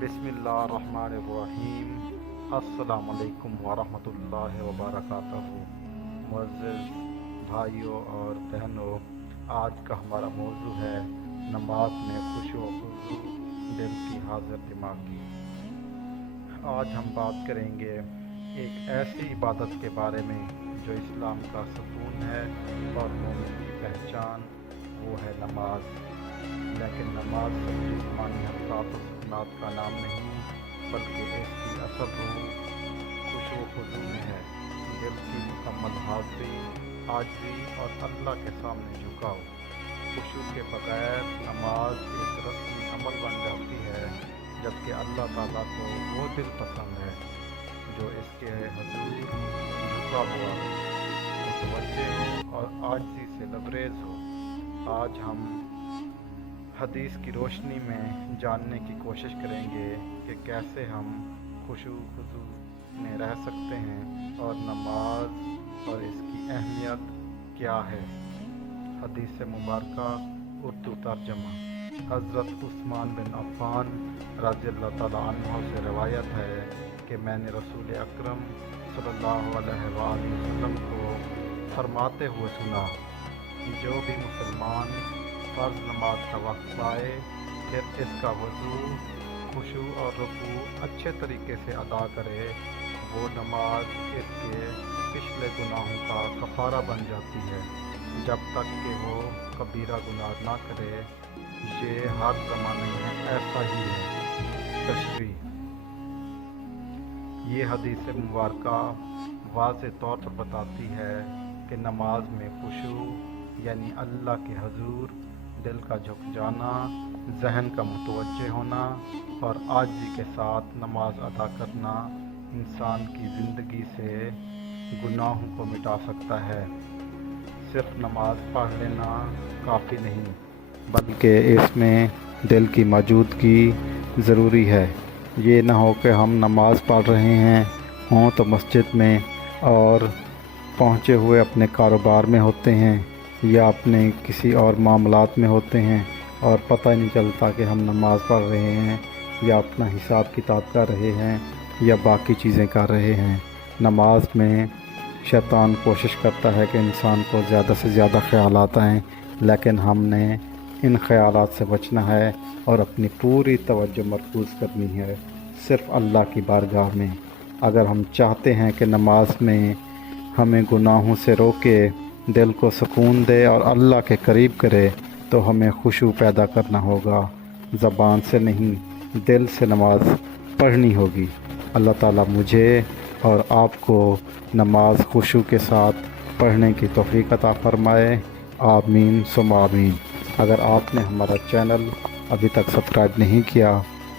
बिस्मिल्लाहिर्रहमानिर्रहीम। अस्सलाम वालेकुम वरहमतुल्लाहि वबरकातुहू। मुअज़्ज़िज़ भाइयों और बहनों, आज का हमारा मौजू है नमाज में खुशू व खुज़ू, दिल की हाज़िर दिमागी। आज हम बात करेंगे एक ऐसी इबादत के बारे में जो इस्लाम का सुकून है और मोमिन की पहचान, वो है नमाज। लेकिन नमाज सिर्फ जिस्मानी हरकत और सुकूनात का नाम नहीं, बल्कि इसकी असल रूह खुशू खुजू में है। दिल की मुकम्मल हाज़िरी, आजिज़ी और अल्लाह के सामने झुकाव। खुशू के बगैर नमाज एक रस्मी अमल बन जाती है, जबकि अल्लाह ताला को वो दिल पसंद है जो इसके हुज़ूर झुका हुआ, मुतवज्जे हो और आजिज़ी से लबरेज हो। आज हम हदीस की रोशनी में जानने की कोशिश करेंगे कि कैसे हम खुशू खुजू में रह सकते हैं और नमाज और इसकी अहमियत क्या है। हदीस मुबारका उर्दू तर्जमा। हज़रत उस्मान बिन अफ़्फ़ान रज़ियल्लाहु तआला अन्हु से रवायत है कि मैंने रसूल अकरम सल्लल्लाहु अलैहि वसल्लम को फरमाते हुए सुना, जो भी मुसलमान फ़र्ज़ नमाज का वक्त पाए, फिर इसका वज़ू, खुशू और रुकू अच्छे तरीके से अदा करे, वो नमाज इसके पिछले गुनाहों का कफ़ारा बन जाती है, जब तक कि वो कबीरा गुनाह ना करे। ये हर ज़माने में ऐसा ही है। तशरीह। ये हदीस मुबारका वाज़ेह तौर पर बताती है कि नमाज में खुशू यानी अल्लाह के हुज़ूर दिल का झुक जाना, जहन का मुतवज्जे होना और आजिज़ी के साथ नमाज अदा करना इंसान की ज़िंदगी से गुनाहों को मिटा सकता है। सिर्फ नमाज पढ़ लेना काफ़ी नहीं, बल्कि इसमें दिल की मौजूदगी ज़रूरी है। ये ना हो कि हम नमाज पढ़ रहे हैं हों तो मस्जिद में और पहुँचे हुए अपने कारोबार में होते हैं या अपने किसी और मामलात में होते हैं और पता ही नहीं चलता कि हम नमाज़ पढ़ रहे हैं या अपना हिसाब किताब कर रहे हैं या बाकी चीज़ें कर रहे हैं। नमाज में शैतान कोशिश करता है कि इंसान को ज़्यादा से ज़्यादा ख़यालात आएँ, लेकिन हमने इन ख़यालात से बचना है और अपनी पूरी तवज्जो मरकूज़ करनी है सिर्फ़ अल्लाह की बारगाह में। अगर हम चाहते हैं कि नमाज में हमें गुनाहों से रोके, दिल को सुकून दे और अल्लाह के करीब करे, तो हमें खुशू पैदा करना होगा। ज़बान से नहीं, दिल से नमाज पढ़नी होगी। अल्लाह ताला मुझे और आपको नमाज खुशू के साथ पढ़ने की तौफ़ीक़ अता फ़रमाए। आमीन सुम्मा आमीन। अगर आपने हमारा चैनल अभी तक सब्सक्राइब नहीं किया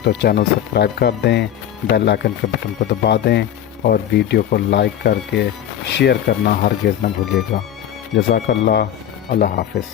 तो चैनल सब्सक्राइब कर दें, बेल आइकन के बटन को दबा दें और वीडियो को लाइक करके शेयर करना हरगिज़ न भूलिएगा। जज़ाकल्लाह। अल्लाह हाफ़िज़।